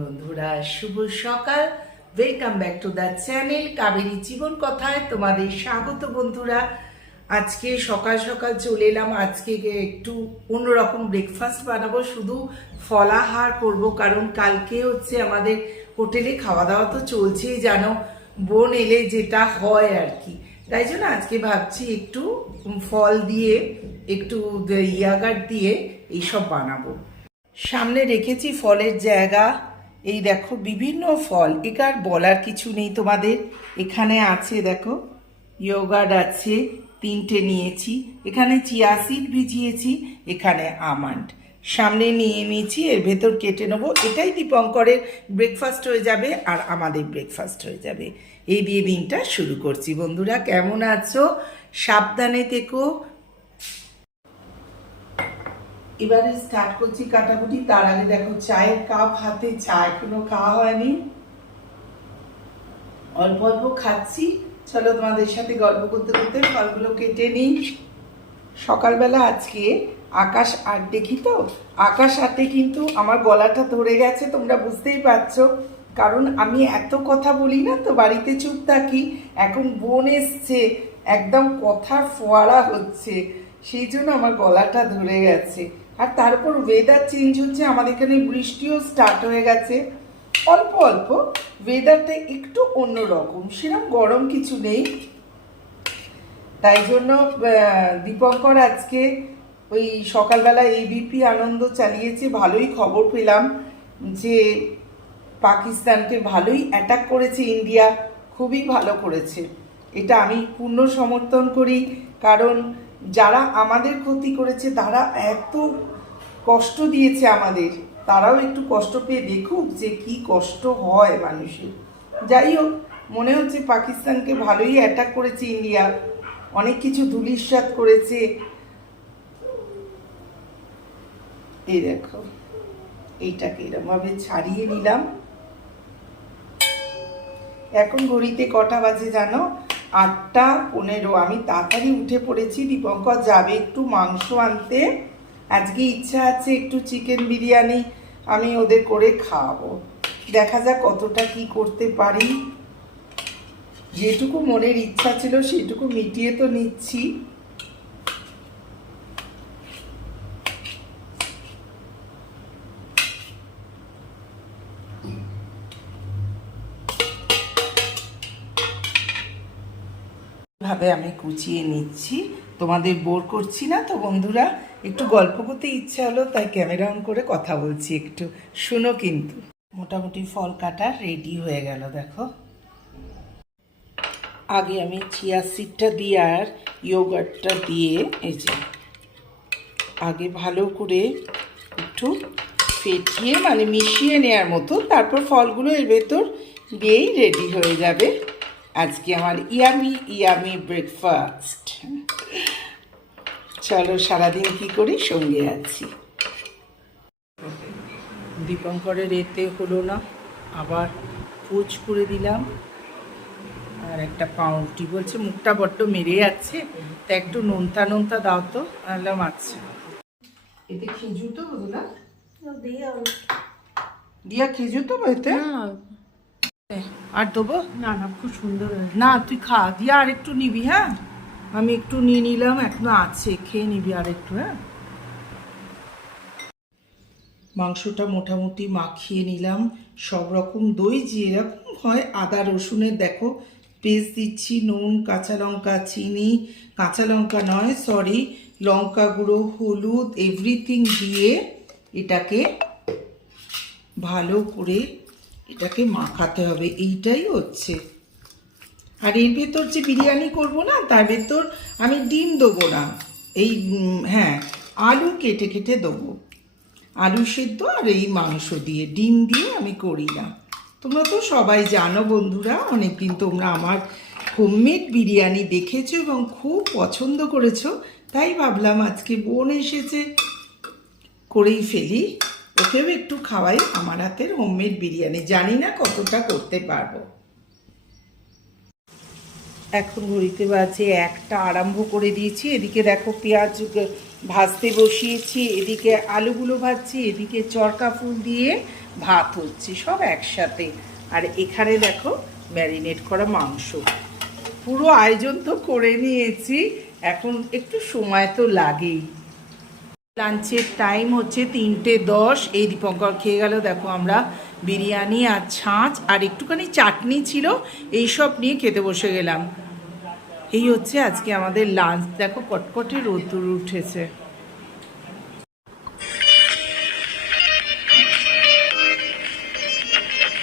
বন্ধুরা। শুভ সকাল। Welcome back to the channel Kaberi Jibon কথায় তোমাদের স্বাগত বন্ধুরা। আজকে সকাল সকাল চলে এলাম। আজকে একটু অন্যরকম ব্রেকফাস্ট বানাবো। শুধু ফলাহার করব, কারণ কালকে হচ্ছে আমাদের হোটেলে খাওয়া দাওয়া তো চলছেই, জানো। বোন এলে যেটা হয় আর কি। তাই জন্য আজকে ভাবছি একটু ফল দিয়ে, একটু ইয়াগার দিয়ে এইসব বানাবো। সামনে রেখেছি ফলের জায়গা। এই দেখো, বিভিন্ন ফল। একার বলার কিছু নেই তোমাদের। এখানে আছে, দেখো ইয়োগার্ড আছে, তিনটে নিয়েছি। এখানে চিয়া সিড ভিজিয়েছি, এখানে আমান্ড। সামনে নিয়ে নিয়েছি, এর ভেতর কেটে নেব। এটাই দীপঙ্করের ব্রেকফাস্ট হয়ে যাবে আর আমাদের ব্রেকফাস্ট হয়ে যাবে। এই দিয়ে দিনটা শুরু করছি। বন্ধুরা, কেমন আছো? সাবধানে থেকো। এবারে স্টার্ট করছি কাটাকুটি। তার আগে দেখো চায়ের কাপ হাতে চা এখনও খাওয়া হয়নি। অল্প অল্প খাচ্ছি। চলো তোমাদের সাথে গল্প করতে করতে ফলগুলো কেটে নিই। সকালবেলা আজকে আকাশ আট দেখি তো? আকাশ আটে কিন্তু আমার গলাটা ধরে গেছে, তোমরা বুঝতেই পারছ। কারণ আমি এত কথা বলি না তো, বাড়িতে চুপ থাকি। এখন বোন এসছে, একদম কথার ফোয়ারা হচ্ছে। সেই জন্য আমার গলাটা ধরে গেছে। আর তারপর ওয়েদার চেঞ্জ হচ্ছে, আমাদের এখানে বৃষ্টিও স্টার্ট হয়ে গেছে। অল্প অল্প ওয়েদারটা একটু অন্যরকম সেরকম গরম কিছু নেই। তাই জন্য দীপঙ্কর আজকে ওই সকালবেলা এবিপি আনন্দ চালিয়েছে, ভালোই খবর পেলাম যে পাকিস্তানকে ভালোই অ্যাটাক করেছে ইন্ডিয়া, খুবই ভালো করেছে। এটা আমি পূর্ণ সমর্থন করি, কারণ যারা আমাদের ক্ষতি করেছে, তারা এত কষ্ট দিয়েছে আমাদের, তারাও একটু কষ্ট পেয়ে দেখুক যে কি কষ্ট হয় মানুষের। যাই হোক, মনে হচ্ছে পাকিস্তানকে ভালোই অ্যাটাক করেছে ইন্ডিয়া। অনেক কিছু ধুলিস্বাত করেছে। এই দেখো, এইটাকে এরমভাবে ছাড়িয়ে নিলাম। এখন ঘড়িতে কটা বাজে জানো? আটটা পনেরো। আমি তাড়াতাড়ি উঠে পড়েছি। দীপঙ্কর যাবে একটু মাংস আনতে। আজকে ইচ্ছা আছে একটু চিকেন বিরিয়ানি আমি ওদের করে খাওয়াবো। দেখা যাক কতটা কি করতে পারি। যেটুকু মনের ইচ্ছা ছিল সেটুকু মিটিয়ে তো নিচ্ছি। ভাবে আমি কুচিয়ে নিচ্ছি। তোমাদের বোর করছি না তো বন্ধুরা। একটু গল্প করতে ইচ্ছা হলো, তাই ক্যামেরা অন করে কথা বলছি একটু। শুনো কিন্তু। মোটামুটি ফল কাটা রেডি হয়ে গেল, দেখো। আগে আমি চিয়া সিডটা দিয়ে আর ইয়োগার্টটা দিয়ে, এই যে, আগে ভালো করে একটু ফেটিয়ে মানে মিশিয়ে নেওয়ার মতো, তারপর ফলগুলো এর ভেতর দিয়েই রেডি হয়ে যাবে। আজকে আমার ইয়ামি ইয়ামি ব্রেকফাস্ট চলো সারাদিন কি করি? সঙ্গে আছি। দীপঙ্করের এতে হলো না আবার পুচ করে দিলাম। আর একটা পাউরুটি বলছে মুখটা বড্ড মেরে যাচ্ছে তা একটু নোনতা নোনতা দাও তো আনলাম আচ্ছা এতে খেজুর তো বুঝলা দিয়া খেজুর তো এতে আর দেবো? না না, খুব সুন্দর না, তুই খা, দিয়ে আর একটু নিবি হ্যাঁ? আমি একটু নিয়ে নিলাম, এখনও আছে, খেয়ে নিবি আর একটু হ্যাঁ? মাংসটা মোটামুটি মাখিয়ে নিলাম। সব রকম দই যেরকম হয়, আদা, রসুনের, দেখো, পেস্ট দিচ্ছি, নুন, কাঁচা লঙ্কা, চিনি, কাঁচা লঙ্কা নয় সরি লঙ্কা গুঁড়ো, হলুদ এভরিথিং দিয়ে এটাকে ভালো করে এটাকে মাখাতে হবে, এইটাই হচ্ছে। আর এর ভেতর যে বিরিয়ানি করব না, তার ভেতর আমি ডিম দেবো না। এই হ্যাঁ আলু কেটে কেটে দেবো। আলু সেদ্ধ আর এই মাংস দিয়ে, ডিম দিয়ে আমি করি না। তোমরা তো সবাই জানো বন্ধুরা, অনেকদিন তোমরা আমার হোমমেড বিরিয়ানি দেখেছ এবং খুব পছন্দ করেছ, তাই ভাবলাম আজকে বোন এসেছে করেই ফেলি। ওকেও একটু খাওয়াই, আমার হাতের হোমমেড বিরিয়ানি। জানি না কতটা করতে পারব। এখন ঘড়িতে বাজে একটা, আরম্ভ করে দিয়েছি। এদিকে দেখো পেঁয়াজ ভাজতে বসিয়েছি, এদিকে আলুগুলো ভাজছি, এদিকে চরকা ফুল দিয়ে ভাত হচ্ছে সব একসাথে। আর এখানে দেখো ম্যারিনেট করা মাংস। পুরো আয়োজন তো করে নিয়েছি, এখন একটু সময় তো লাগেই। লাঞ্চের টাইম হচ্ছে তিনটে দশ। এই দীপঙ্কর খেয়ে গেল, দেখো আমরা, বিরিয়ানি আর ছাঁচ আর একটুখানি চাটনি ছিল এই সব নিয়ে খেতে বসে গেলাম। এই হচ্ছে আজকে আমাদের লাঞ্চ। দেখো কটকটে রোদ্দুর উঠেছে।